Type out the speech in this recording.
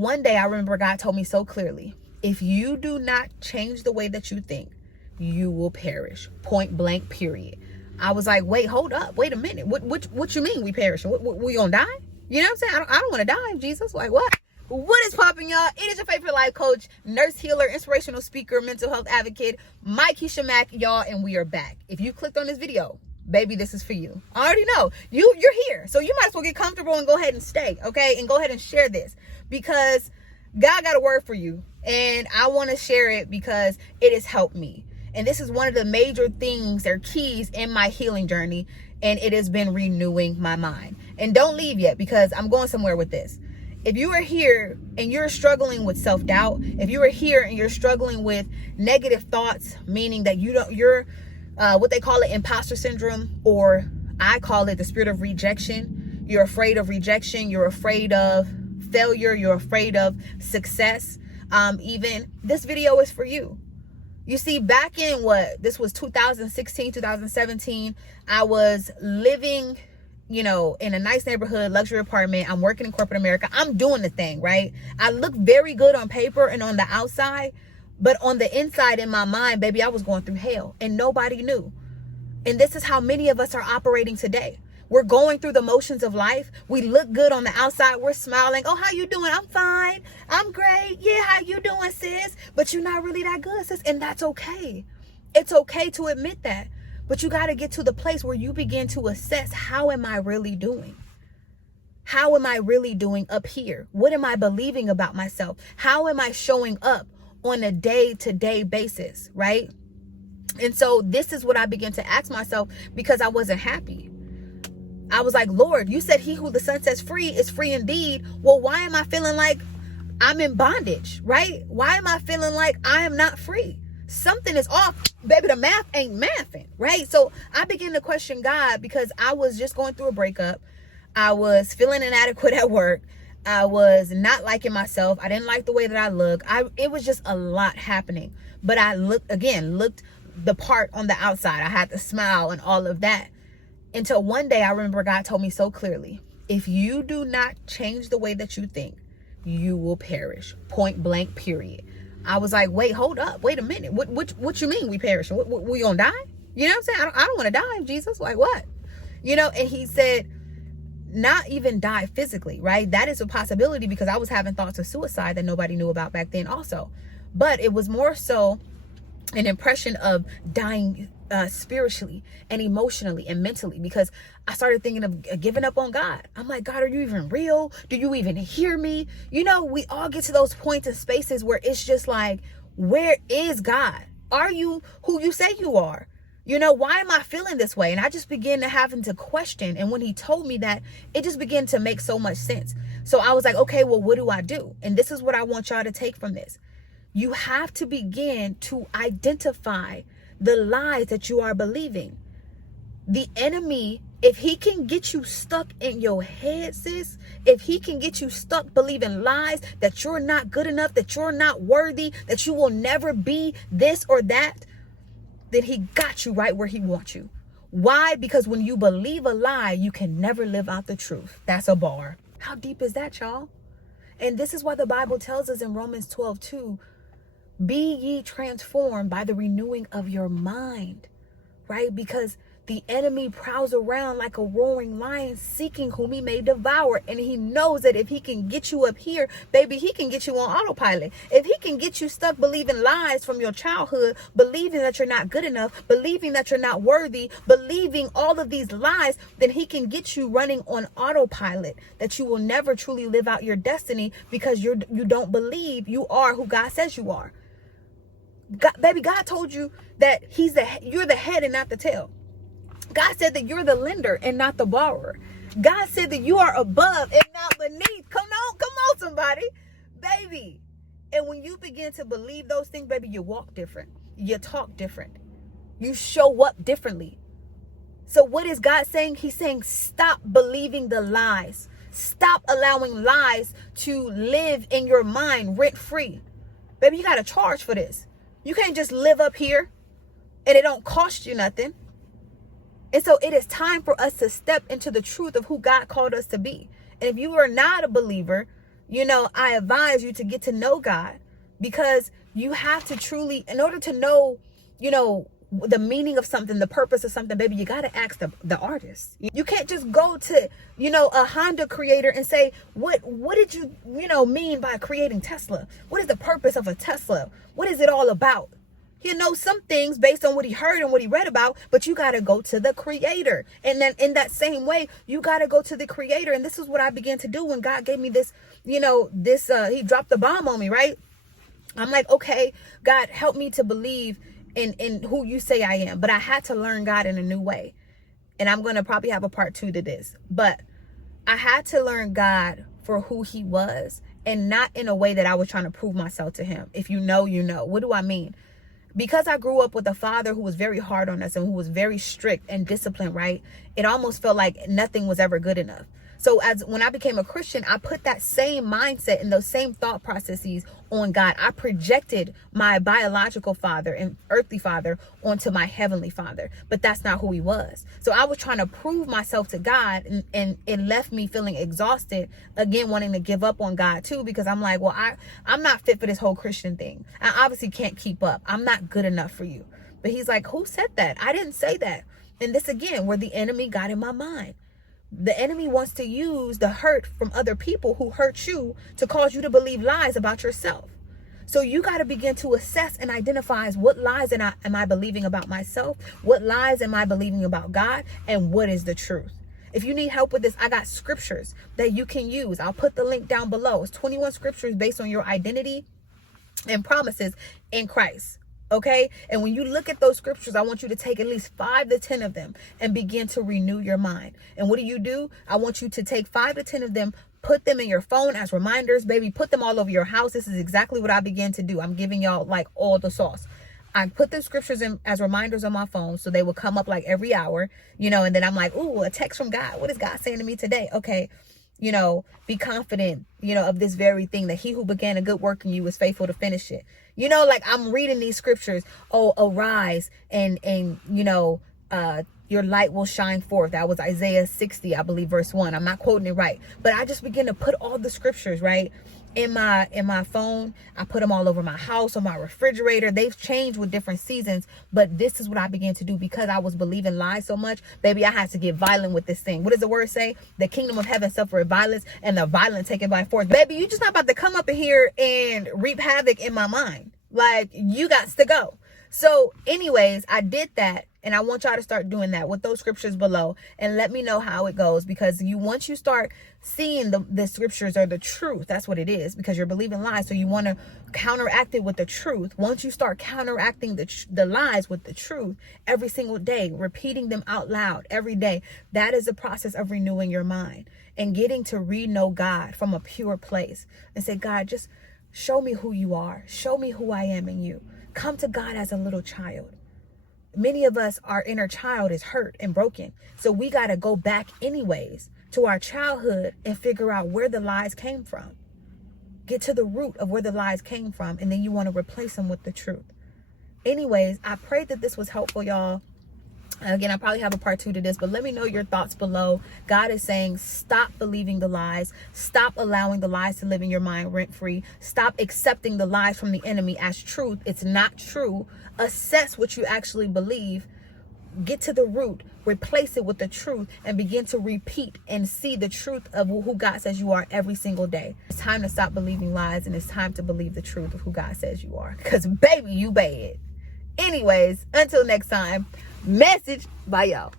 one day I remember God told me so clearly, if you do not change the way that you think, you will perish. Point blank, period. I was like, wait, hold up. Wait a minute. What you mean we perish? We gonna die? You know what I'm saying? I don't want to die, Jesus. Like, what? What is popping, y'all? It is your favorite life coach, nurse healer, inspirational speaker, mental health advocate, Mykesha Mack, y'all, and we are back. If you clicked on this video, baby, this is for you. I already know. You're here. So you might as well get comfortable and go ahead and stay, okay? And go ahead and share this because God got a word for you. And I want to share it because it has helped me. And this is one of the major things or keys in my healing journey. And it has been renewing my mind. And don't leave yet because I'm going somewhere with this. If you are here and you're struggling with self-doubt, if you are here and you're struggling with negative thoughts, meaning that you're what they call it imposter syndrome, or I call it the spirit of rejection. You're afraid of rejection. You're afraid of failure. You're afraid of success. Even this video is for you. You see, back in this was 2016, 2017, I was living, in a nice neighborhood, luxury apartment. I'm working in corporate America. I'm doing the thing, right? I look very good on paper and on the outside, but on the inside in my mind, baby, I was going through hell and nobody knew. And this is how many of us are operating today. We're going through the motions of life. We look good on the outside. We're smiling. Oh, how you doing? I'm fine. I'm great. Yeah, how you doing, sis? But you're not really that good, sis. And that's okay. It's okay to admit that. But you got to get to the place where you begin to assess, how am I really doing? How am I really doing up here? What am I believing about myself? How am I showing up on a day-to-day basis, right? And so this is what I began to ask myself because I wasn't happy. I was like, Lord, you said he who the Son sets free is free indeed. Well, why am I feeling like I'm in bondage, right? Why am I feeling like I am not free? Something is off. Baby, the math ain't mathing, right? So I began to question God because I was just going through a breakup. I was feeling inadequate at work. I was not liking myself. I didn't like the way that I look. It was just a lot happening. But I looked the part on the outside. I had to smile and all of that. Until one day I remember God told me so clearly, if you do not change the way that you think, you will perish. Point blank, period. I was like, wait, hold up. Wait a minute. What you mean we perish? We gonna die? You know what I'm saying? I don't want to die, Jesus. Like what? And he said, not even die physically, right? That is a possibility because I was having thoughts of suicide that nobody knew about back then also. But it was more so an impression of dying spiritually and emotionally and mentally, because I started thinking of giving up on God. I'm like, God, are you even real? Do you even hear me? We all get to those points and spaces where it's just like, where is God? Are you who you say you are? Why am I feeling this way? And I just began to having to question. And when he told me that, it just began to make so much sense. So I was like, okay, well, what do I do? And this is what I want y'all to take from this. You have to begin to identify the lies that you are believing. The enemy, if he can get you stuck in your head, sis, if he can get you stuck believing lies that you're not good enough, that you're not worthy, that you will never be this or that, then he got you right where he wants you. Why? Because when you believe a lie, you can never live out the truth. That's a bar. How deep is that, y'all? And this is why the Bible tells us in Romans 12:2, be ye transformed by the renewing of your mind, right? Because the enemy prowls around like a roaring lion seeking whom he may devour. And he knows that if he can get you up here, baby, he can get you on autopilot. If he can get you stuck believing lies from your childhood, believing that you're not good enough, believing that you're not worthy, believing all of these lies, then he can get you running on autopilot, that you will never truly live out your destiny because you don't believe you are who God says you are. God told you that you're the head and not the tail. God said that you're the lender and not the borrower. God said that you are above and not beneath. Come on, somebody, baby. And when you begin to believe those things, baby, you walk different. You talk different. You show up differently. So what is God saying? He's saying, stop believing the lies. Stop allowing lies to live in your mind rent free. Baby, you got to charge for this. You can't just live up here and it don't cost you nothing. And so it is time for us to step into the truth of who God called us to be. And if you are not a believer, You know, I advise you to get to know God, because you have to truly, in order to know, you know, the meaning of something, the purpose of something, baby, you got to ask the artist. You can't just go to, you know, a Honda creator and say, what did you, you know, mean by creating Tesla? What is the purpose of a Tesla? What is it all about? He knows some things based on what he heard and what he read about, but you got to go to the creator. And then in that same way, you got to go to the creator. And this is what I began to do when God gave me this, you know, this, he dropped the bomb on me, right? I'm like, okay, God, help me to believe in who you say I am. But I had to learn God in a new way. And I'm going to probably have a part 2 to this. But I had to learn God for who he was, and not in a way that I was trying to prove myself to him. If you know, you know. What do I mean? Because I grew up with a father who was very hard on us and who was very strict and disciplined, right? It almost felt like nothing was ever good enough. So when I became a Christian, I put that same mindset and those same thought processes on God. I projected my biological father and earthly father onto my heavenly father, but that's not who he was. So I was trying to prove myself to God, and it left me feeling exhausted, again, wanting to give up on God too, because I'm like, well, I'm not fit for this whole Christian thing. I obviously can't keep up. I'm not good enough for you. But he's like, who said that? I didn't say that. And this again, where the enemy got in my mind. The enemy wants to use the hurt from other people who hurt you to cause you to believe lies about yourself. So you got to begin to assess and identify what lies am I believing about myself? What lies am I believing about God? And what is the truth? If you need help with this, I got scriptures that you can use. I'll put the link down below. It's 21 scriptures based on your identity and promises in Christ. Okay. And when you look at those scriptures, I want you to take at least 5 to 10 of them and begin to renew your mind. And what do? I want you to take 5 to 10 of them, put them in your phone as reminders, baby, put them all over your house. This is exactly what I began to do. I'm giving y'all like all the sauce. I put the scriptures in as reminders on my phone, so they will come up like every hour, you know, and then I'm like, ooh, a text from God. What is God saying to me today? Okay. You know, be confident, you know, of this very thing, that he who began a good work in you is faithful to finish it. You know, like I'm reading these scriptures. Oh, arise and you know, your light will shine forth. That was Isaiah 60, I believe, verse 1. I'm not quoting it right, but I just begin to put all the scriptures right in my phone. I put them all over my house, on my refrigerator. They've changed with different seasons, but this is what I began to do because I was believing lies so much. Baby, I had to get violent with this thing. What does the word say? The kingdom of heaven suffereth violence, and the violent taken by force. Baby, you just not about to come up in here and reap havoc in my mind. Like, you got to go. So anyways, I did that. And I want y'all to start doing that with those scriptures below, and let me know how it goes, because once you start seeing the scriptures are the truth, that's what it is, because you're believing lies. So you want to counteract it with the truth. Once you start counteracting the lies with the truth every single day, repeating them out loud every day, that is the process of renewing your mind and getting to know God from a pure place and say, God, just show me who you are. Show me who I am in you. Come to God as a little child. Many of us, our inner child is hurt and broken. So we got to go back anyways to our childhood and figure out where the lies came from. Get to the root of where the lies came from. And then you want to replace them with the truth. Anyways, I pray that this was helpful, y'all. Again, I probably have a part 2 to this, but let me know your thoughts below. God is saying, stop believing the lies. Stop allowing the lies to live in your mind rent-free. Stop accepting the lies from the enemy as truth. It's not true. Assess what you actually believe. Get to the root. Replace it with the truth and begin to repeat and see the truth of who God says you are every single day. It's time to stop believing lies, and it's time to believe the truth of who God says you are. Because, baby, you bad. Anyways, until next time. Message by y'all.